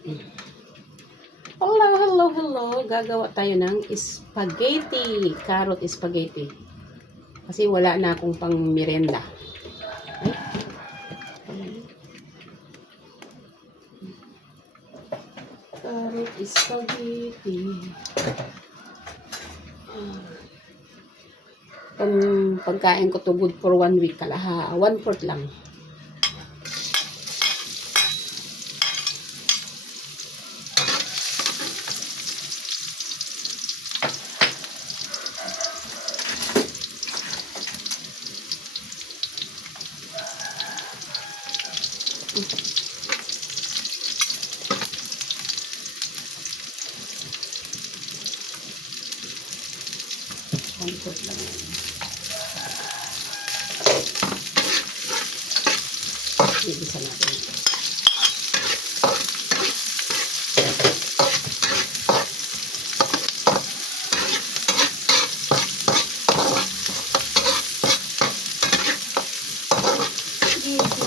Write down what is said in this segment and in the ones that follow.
Hello, hello, hello. Gagawa tayo ng spaghetti. Carrot spaghetti. Kasi wala na akong pang merienda. Carrot spaghetti. Pagkain ko to good for 1 week. 1/4 lang. One-fourth lang yan. Ibisa natin.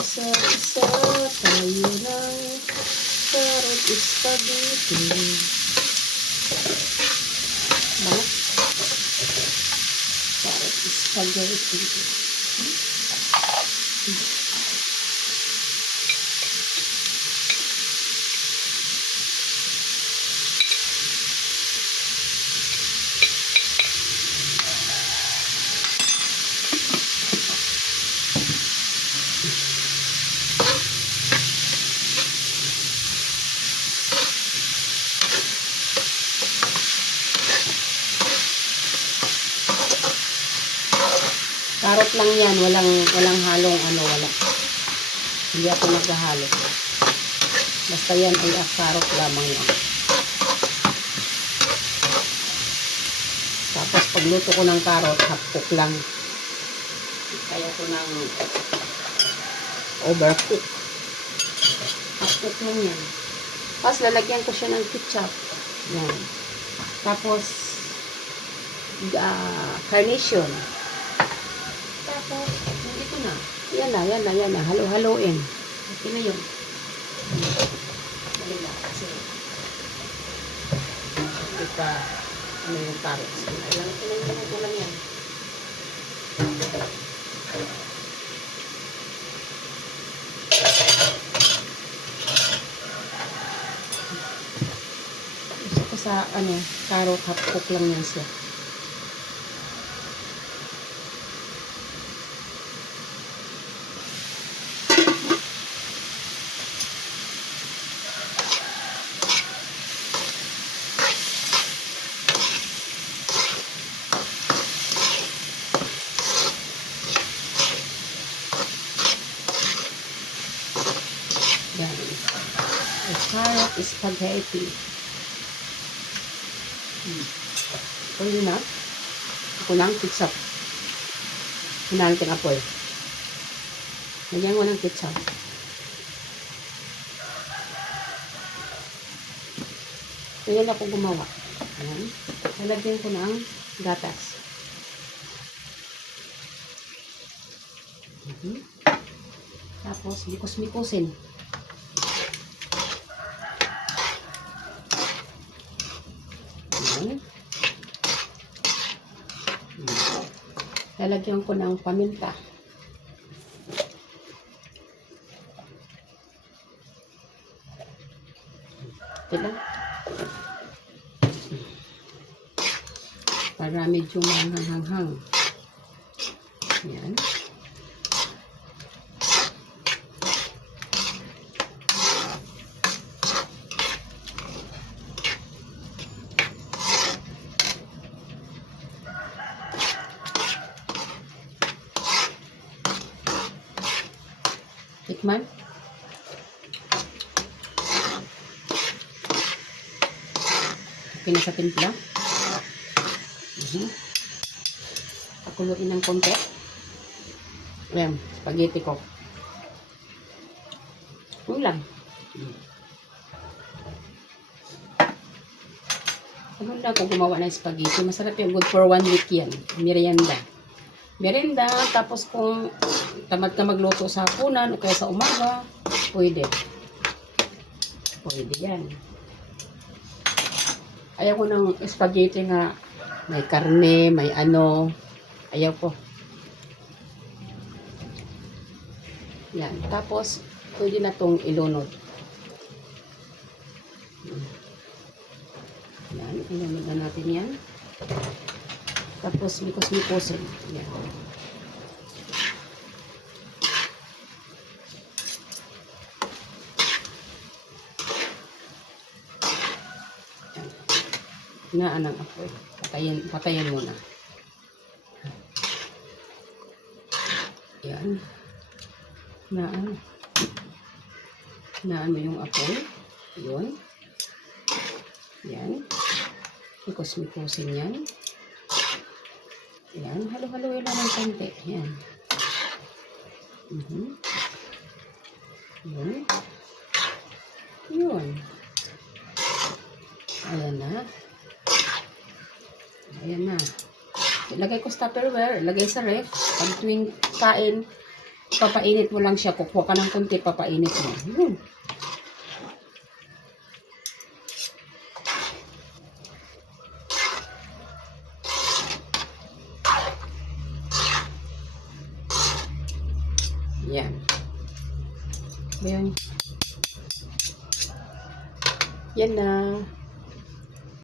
Isa-isa tayo ng carrot spaghetti. Bangat. Carrot spaghetti. Carrot lang yan, walang halong wala. Hindi ako naghahalo. Basta yan ay carrot lamang yan. Tapos pagluto ko ng carrot, half-cook lang. Kaya ko ng overcook. Half-cook lang yan. Tapos lalagyan ko siya ng ketchup. Yan. Tapos carnation. Tapos, ito na. Yan na. Halo-haloin. Okay na yun. Dali lang. Kasi, hindi pa, yung carrots. Ito lang yan. Gusto ko sa, carrot half-cook lang yan siya. Carrot spaghetti. Pwede na. Ako lang, ketchup. Hinalit ang apoy. Lagyan mo ng ketchup. Ganyan ako gumawa. Ayan. Lalagyan ko ng gatas. Tapos, likos-likosin. Lalagyan ko ng paminta. Ito lang. Para medyo mahanghang. Yan. Tikman. Okay na sa timpla. Pakuluin ng konti. Ayan, spaghetti ko. Yun lang. Maganda ako gumawa ng spaghetti. Masarap yung good for 1 week yan. Merienda. Merienda, tapos kung tamad ka magluto sa hapunan o kaya sa umaga, pwede. Pwede yan. Ayaw ko ng spaghetti nga may karne, may ano. Ayaw ko. Yan. Tapos, pwede na itong ilunod. Yan. Ilunod na natin yan. Tapos, mikos-mikosin. Yan. Hinaan ang apoy. Patayin muna. Yan. Hinaan mo yung apoy. Yun. Yan. Mikos-mikosin yan. Yan. Halo-haloin lang ng konti. Yan. Yun. Yun. Ayan na. Ayan na. Ilagay ko sa Tupperware, ilagay sa ref. Pag tuwing kain, papainit mo lang siya. Kukuha ka ng kunti, papainit mo. Yun. Yan. Ayan. Yan na.